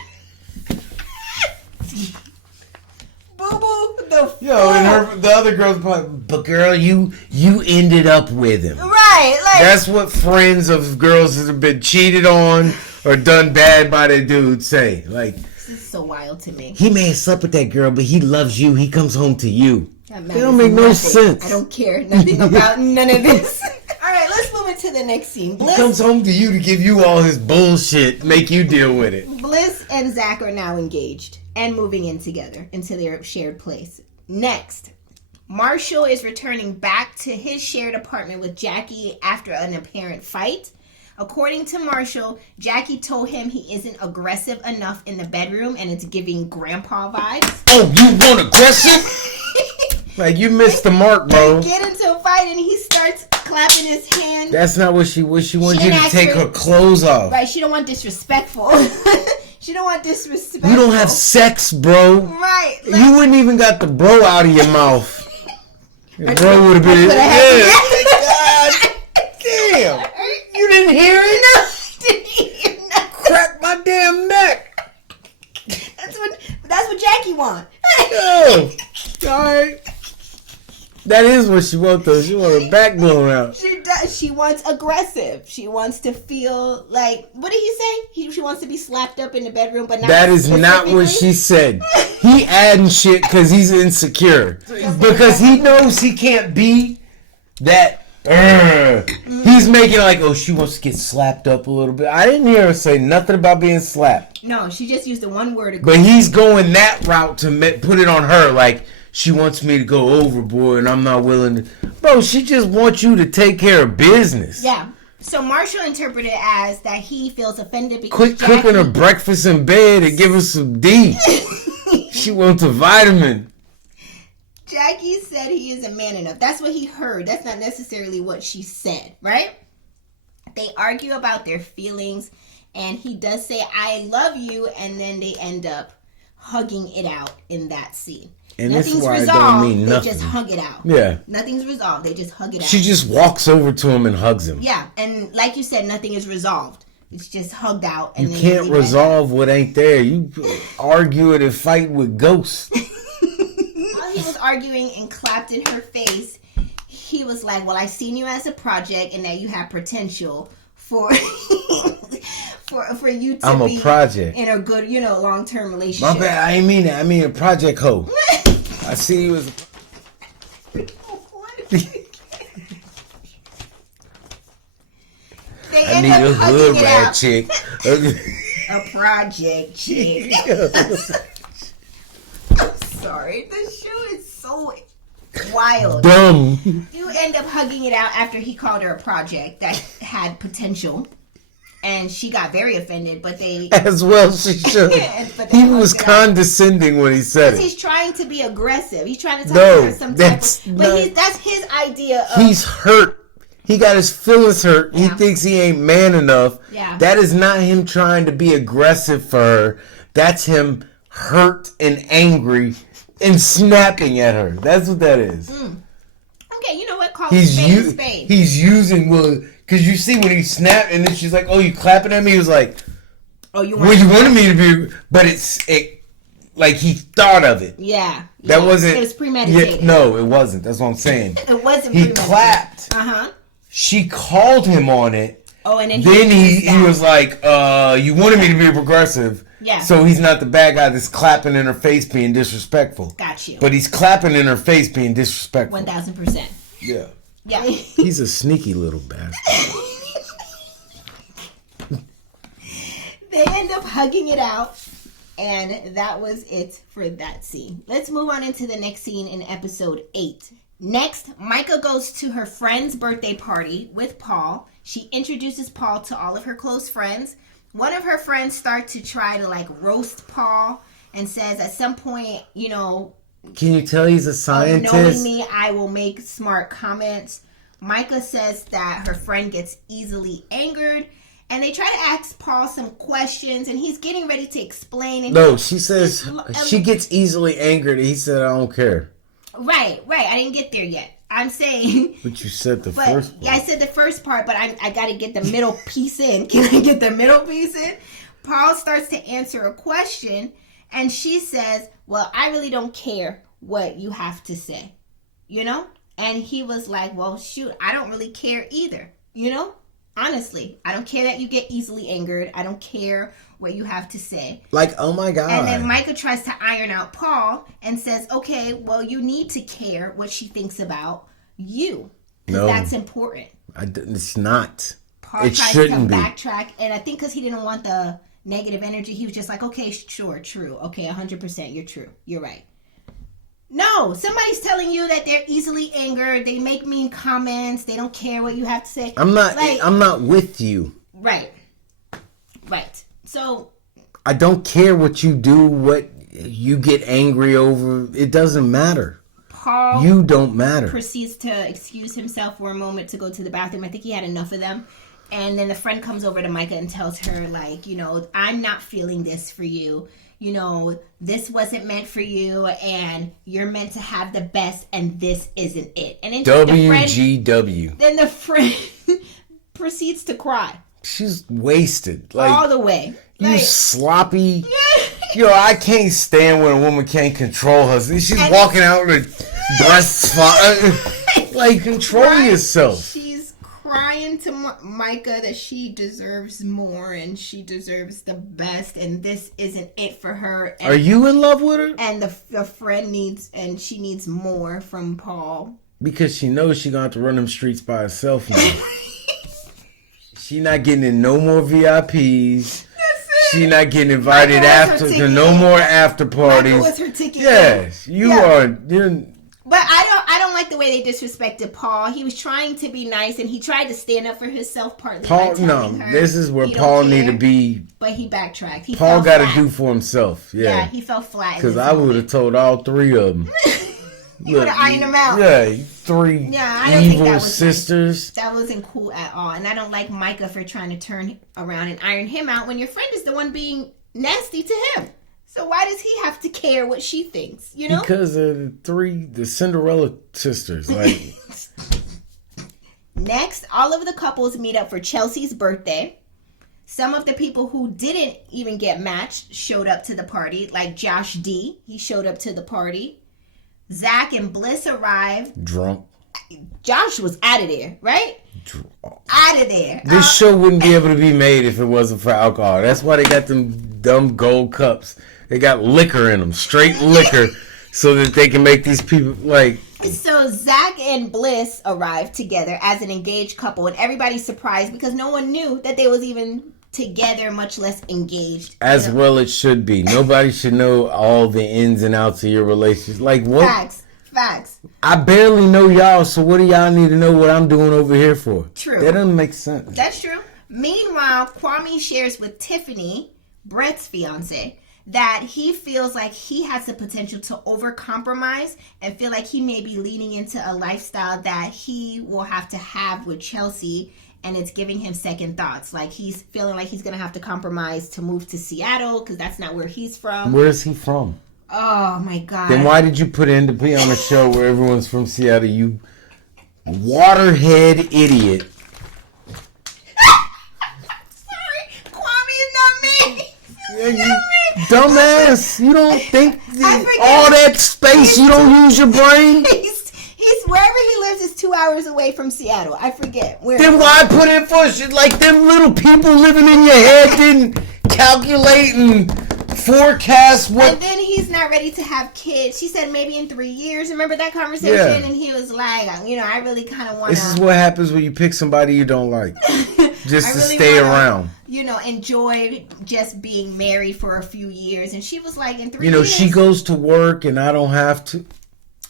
And the other girl's probably, but girl, you ended up with him. Right. That's what friends of girls that have been cheated on or done bad by their dude say. Like, this is so wild to me. He may have slept with that girl, but he loves you. He comes home to you. That don't make no sense. I don't care nothing about none of this. All right, let's move into the next scene. Bliss, he comes home to you to give you all his bullshit, make you deal with it. Bliss and Zach are now engaged and moving in together into their shared place. Next, Marshall is returning back to his shared apartment with Jackie after an apparent fight. According to Marshall, Jackie told him he isn't aggressive enough in the bedroom and it's giving grandpa vibes. Oh, you want aggressive? Like, you missed the mark, bro. They get into a fight and he starts clapping his hand. That's not what she wants you to take her clothes off. Right, she don't want disrespectful. She don't want disrespectful. You don't have sex, bro. Right. You wouldn't even got the bro out of your mouth. Bro would have been... Yeah. God damn. You didn't hear it? No, I didn't hear nothing. Crack my damn neck. That's what Jackie want. Oh. All right. That is what she wants, though. She wants her back blown out. She does. She wants aggressive. She wants to feel like, what did he say? She wants to be slapped up in the bedroom, but not. That is not what she said. He adding shit because he's insecure. Because he knows he can't be that. He's making like, oh, she wants to get slapped up a little bit. I didn't hear her say nothing about being slapped. No, she just used the one word. But he's going that route to put it on her. Like, she wants me to go overboard and I'm not willing to. Bro, she just wants you to take care of business. Yeah. So Marshall interpreted it as that he feels offended because quit cooking her breakfast in bed and give her some D. She wants a vitamin. Jackie said he is a man enough. That's what he heard. That's not necessarily what she said, right? They argue about their feelings, and he does say, I love you, and then they end up hugging it out in that scene. And Nothing's this is why resolved. it don't mean nothing. They just hug it out. Yeah. Nothing's resolved. They just hug it out. She just walks over to him and hugs him. Yeah, and like you said, nothing is resolved. It's just hugged out. And you can't resolve what ain't there. You argue it and fight with ghosts. While he was arguing and clapped in her face, he was like, well, I seen you as a project and that you have potential for for you to I'm be a project in a good, long-term relationship. My bad, I ain't mean that. I mean a project hoe. I see you as I need a hood rat chick. A project chick. I'm sorry. The show is so wild. Dumb. You end up hugging it out after he called her a project that had potential. And she got very offended, but they... As well she should. He was condescending when he said it. He's trying to be aggressive. He's trying to talk to her some type of... But that's his idea of... He's hurt. He got his feelings hurt. Yeah. He thinks he ain't man enough. Yeah. That is not him trying to be aggressive for her. That's him hurt and angry and snapping at her. That's what that is. Okay, you know what? Call it spade. He's using... Because you see when he snapped and then she's like, oh, you clapping at me? He was like, oh, you wanted me to be... But it like he thought of it. Yeah. That wasn't... It was premeditated. No, it wasn't. That's what I'm saying. It wasn't He premeditated. clapped. Uh-huh. She called him on it. Oh, and then he was like, you wanted me to be progressive. Yeah. So he's not the bad guy that's clapping in her face being disrespectful. Got you. But he's clapping in her face being disrespectful. 1,000%. Yeah. Yeah. He's a sneaky little bastard. They end up hugging it out. And that was it for that scene. Let's move on into the next scene in episode 8. Next, Micah goes to her friend's birthday party with Paul. She introduces Paul to all of her close friends. One of her friends starts to try to roast Paul and says at some point, can you tell he's a scientist? Knowing me, I will make smart comments. Micah says that her friend gets easily angered. And they try to ask Paul some questions, and he's getting ready to explain. And she says she gets easily angered. He said, I don't care. Right. I didn't get there yet. I'm saying... But you said the first part. Yeah, I said the first part, but I got to get the middle piece in. Can I get the middle piece in? Paul starts to answer a question, and she says, well, I really don't care what you have to say. And he was like, well, shoot, I don't really care either. Honestly, I don't care that you get easily angered. I don't care what you have to say. Oh my God. And then Micah tries to iron out Paul and says, okay, well, you need to care what she thinks about you. Because that's important. It's not. Paul tries to backtrack. And I think because he didn't want the negative energy, he was just like, okay, sure, true. Okay, 100%, you're true. You're right. No, somebody's telling you that they're easily angered. They make mean comments. They don't care what you have to say. I'm not with you. Right. So I don't care what you do, what you get angry over. It doesn't matter. Paul, you don't matter. Proceeds to excuse himself for a moment to go to the bathroom. I think he had enough of them. And then the friend comes over to Micah and tells her, I'm not feeling this for you. This wasn't meant for you, and you're meant to have the best, and this isn't it. And then WGW. Then the friend proceeds to cry. She's wasted. All the way. You sloppy. I can't stand when a woman can't control herself. She's walking out with breasts like, control yourself. She's crying to Micah that she deserves more and she deserves the best, and this isn't it for her. And, are you in love with her? And the friend she needs more from Paul. Because she knows she's going to have to run them streets by herself now. She not getting in no more VIPs. She not getting invited to no more after parties. Michael was her ticket. Yes, you're. But I don't like the way they disrespected Paul. He was trying to be nice, and he tried to stand up for himself. Partly Paul, this is where Paul need to be. But he backtracked. Paul got to do for himself. Yeah, he fell flat. Because I would have told all three of them. You would have ironed them out. Yeah, three evil sisters. That wasn't cool at all. And I don't like Micah for trying to turn around and iron him out when your friend is the one being nasty to him. So why does he have to care what she thinks, you know? Because of the Cinderella sisters. Like. Next, all of the couples meet up for Chelsea's birthday. Some of the people who didn't even get matched showed up to the party, like Josh D. He showed up to the party. Zach and Bliss arrived. Drunk. Josh was out of there, right? Out of there. This show wouldn't be able to be made if it wasn't for alcohol. That's why they got them dumb gold cups. They got liquor in them, straight liquor, so that they can make these people like. So Zach and Bliss arrived together as an engaged couple, and everybody's surprised because no one knew that they was even together, much less engaged. As well it should be. Nobody should know all the ins and outs of your relationship. Like what? Facts. I barely know y'all, so what do y'all need to know what I'm doing over here for? True. That doesn't make sense. That's true. Meanwhile, Kwame shares with Tiffany, Brett's fiance, that he feels like he has the potential to overcompromise and feel like he may be leaning into a lifestyle that he will have to have with Chelsea, and it's giving him second thoughts. Like he's feeling like he's going to have to compromise to move to Seattle because that's not where he's from. Where is he from? Oh my God. Then why did you put in to be on a show where everyone's from Seattle, you waterhead idiot? Sorry, Kwame is not me. It's not me. Dumbass, you don't think all that space, you don't use your brain? He's wherever he lives is 2 hours away from Seattle. I forget where. Then why put in for shit like them little people living in your head didn't calculate and forecast what? And then he's not ready to have kids. She said maybe in 3 years. Remember that conversation? Yeah. And he was like, I really kind of want to. This is what happens when you pick somebody you don't like, just to stay around. Enjoy just being married for a few years. And she was like, in 3 years. She goes to work and I don't have to.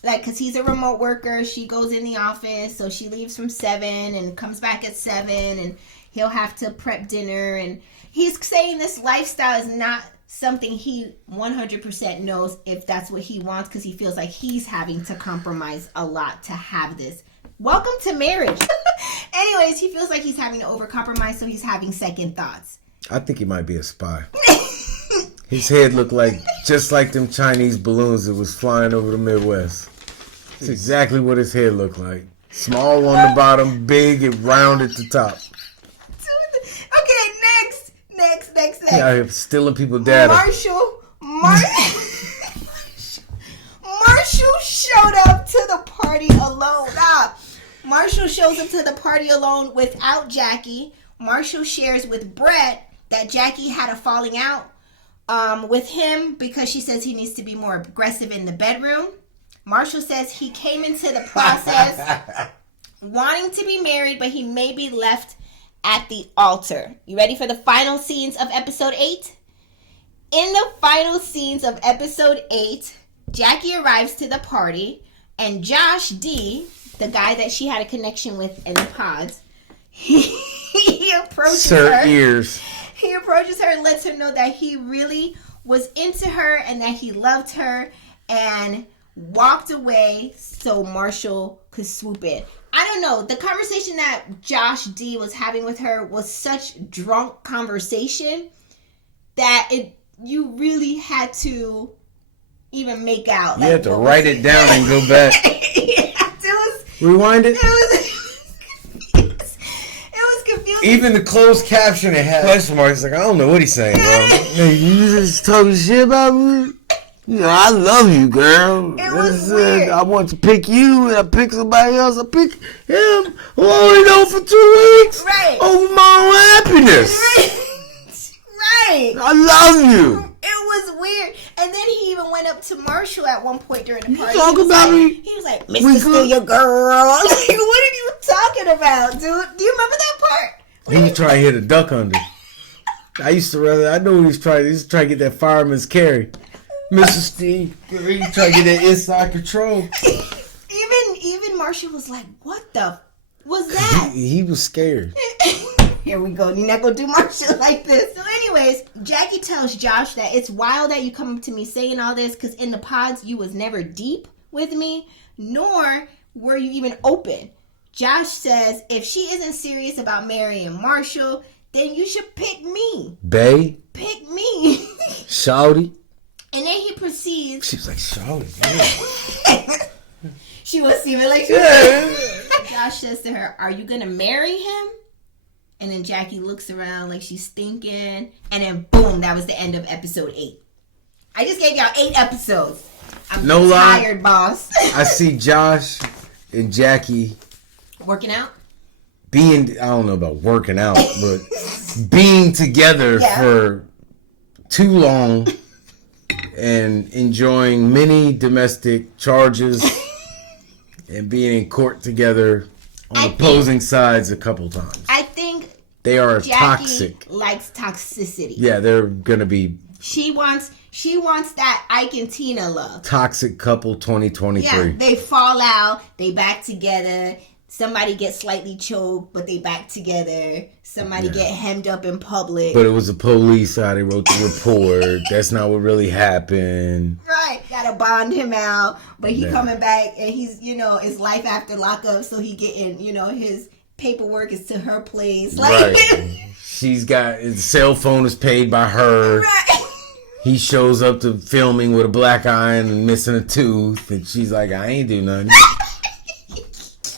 Like, because he's a remote worker, she goes in the office, so she leaves from 7 and comes back at 7, and he'll have to prep dinner. And he's saying this lifestyle is not something he 100% knows if that's what he wants, because he feels like he's having to compromise a lot to have this. Welcome to marriage. Anyways, he feels like he's having to overcompromise, so he's having second thoughts. I think he might be a spy. His head looked just like them Chinese balloons that was flying over the Midwest. That's exactly what his head looked like. Small on the bottom, big and round at the top. Okay, next. Yeah, stealing people's data. Marshall showed up to the party alone. Marshall shows up to the party alone without Jackie. Marshall shares with Brett that Jackie had a falling out with him because she says he needs to be more aggressive in the bedroom. Marshall says he came into the process wanting to be married, but he may be left at the altar. You ready for the final scenes of episode 8? In the final scenes of episode 8, Jackie arrives to the party, and Josh D, the guy that she had a connection with in the pods, he approaches her. Ears. He approaches her and lets her know that he really was into her and that he loved her, and walked away so Marshall could swoop in. I don't know. The conversation that Josh D was having with her was such drunk conversation that you really had to even make out. You had to write it down and go back. Rewind it. It was confusing. Even the closed caption, it had question marks. Like, I don't know what he's saying, bro. You just talking shit about me. I love you, girl. It was weird. I want to pick you, and I pick somebody else. I pick him who only known for 2 weeks. Right. Over my own happiness. Right. I love you. It was weird. And then he even went up to Marshall at one point during the party. Talk about me. He was like, Mr. Steal your girl. Like, what are you talking about, dude? Do you remember that part? He was trying to hit a duck under. I know he was trying to get that fireman's carry. Mr. Steve, he was trying to get that inside control. Even Marshall was like, what the was that? He was scared. Here we go. You're not going to do Marshall like this. So anyways, Jackie tells Josh that it's wild that you come up to me saying all this because in the pods you was never deep with me, nor were you even open. Josh says if she isn't serious about marrying Marshall, then you should pick me. Bae? Pick me. Shawty? And then he proceeds. She was like, Shawty, yeah. She was seeming like she was. Josh says to her, are you going to marry him? And then Jackie looks around like she's thinking. And then boom, that was the end of episode 8. I just gave y'all 8 episodes. I'm tired, boss. I see Josh and Jackie working out. I don't know about working out, but being together for too long and enjoying many domestic charges and being in court together on opposing sides a couple times. I think they are Jackie toxic. Likes toxicity. Yeah, they're gonna be. She wants that Ike and Tina love. Toxic couple 2023. Yeah, they fall out. They back together. Somebody gets slightly choked, but they back together. Somebody get hemmed up in public. But it was the police how they wrote the report. That's not what really happened. Right. Gotta bond him out. But he coming back and he's, it's life after lockup. So he getting, his paperwork is to her place. Like, right. She's got, his cell phone is paid by her. Right. He shows up to filming with a black eye and missing a tooth. And she's like, I ain't do nothing.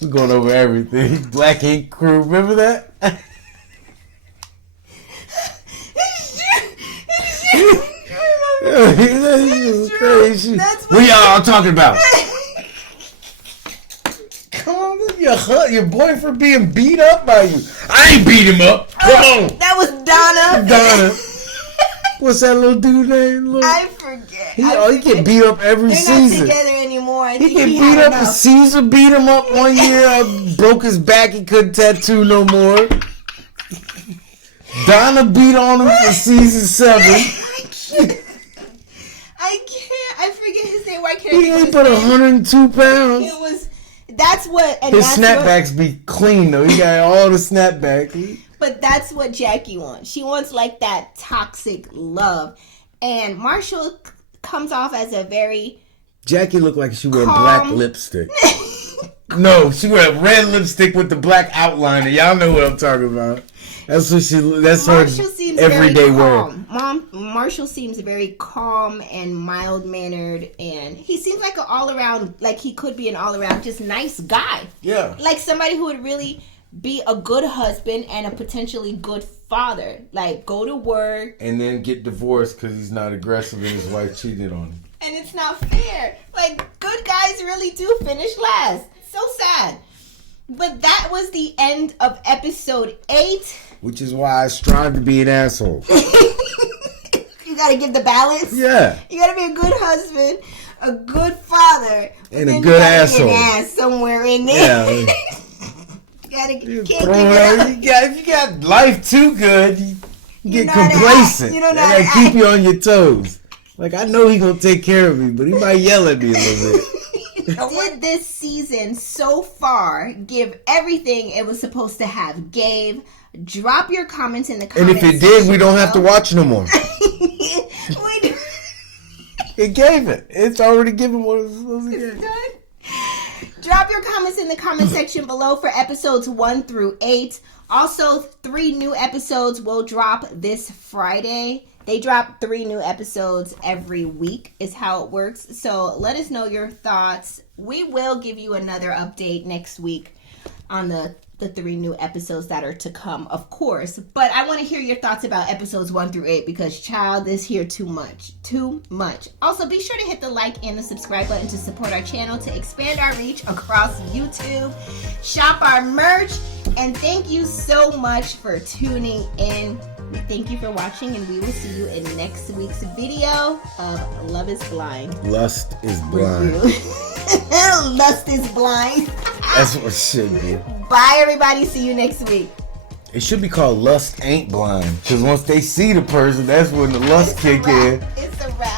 We're going over everything. Black Ink Crew. Remember that? It's crazy. What y'all talking about? Come on, your boyfriend being beat up by you. I ain't beat him up. Come on. That was Donna. What's that little dude name? I forget. He get beat up every season. They're not together anymore. He get beat up. And Caesar beat him up one year. Broke his back. He couldn't tattoo no more. Donna beat on him for season 7. I can't. I forget his name. Why can't he ain't but 102 pounds. It was. That's what. And his that's snapbacks be clean though. He got all the snapback. But that's what Jackie wants. She wants like that toxic love. And Marshall comes off as a very... Jackie looked like she wear black lipstick. No, she wear red lipstick with the black outliner. Y'all know what I'm talking about. That's what that's her everyday wear. Marshall seems very calm and mild-mannered. And he seems like an all-around... Like he could be an all-around just nice guy. Yeah. Like somebody who would really... be a good husband and a potentially good father. Like, go to work. And then get divorced because he's not aggressive and his wife cheated on him. And it's not fair. Like, good guys really do finish last. So sad. But that was the end of episode 8. Which is why I strive to be an asshole. You gotta give the balance. Yeah. You gotta be a good husband, a good father. And a good asshole. An ass somewhere in there. Yeah. If you got life too good, you get complacent. You gotta keep you on your toes. Like, I know he gonna take care of me, but he might yell at me a little bit. Did this season so far give everything it was supposed to have? Drop your comments in the comments. And if it did, we don't have to watch no more. It gave it. It's already given what it was supposed to give. Drop your comments in the comment section below for episodes 1 through 8. Also, 3 new episodes will drop this Friday. They drop 3 new episodes every week is how it works. So let us know your thoughts. We will give you another update next week on the the 3 new episodes that are to come, of course. But I want to hear your thoughts about episodes 1 through 8 because, child, this here too much. Too much. Also, be sure to hit the like and the subscribe button to support our channel to expand our reach across YouTube. Shop our merch. And thank you so much for tuning in. Thank you for watching, and we will see you in next week's video of Love is Blind. Lust is blind. Lust is blind. That's what it should be. Bye, everybody. See you next week. It should be called Lust Ain't Blind. Because once they see the person, that's when the lust kick in. It's a wrap.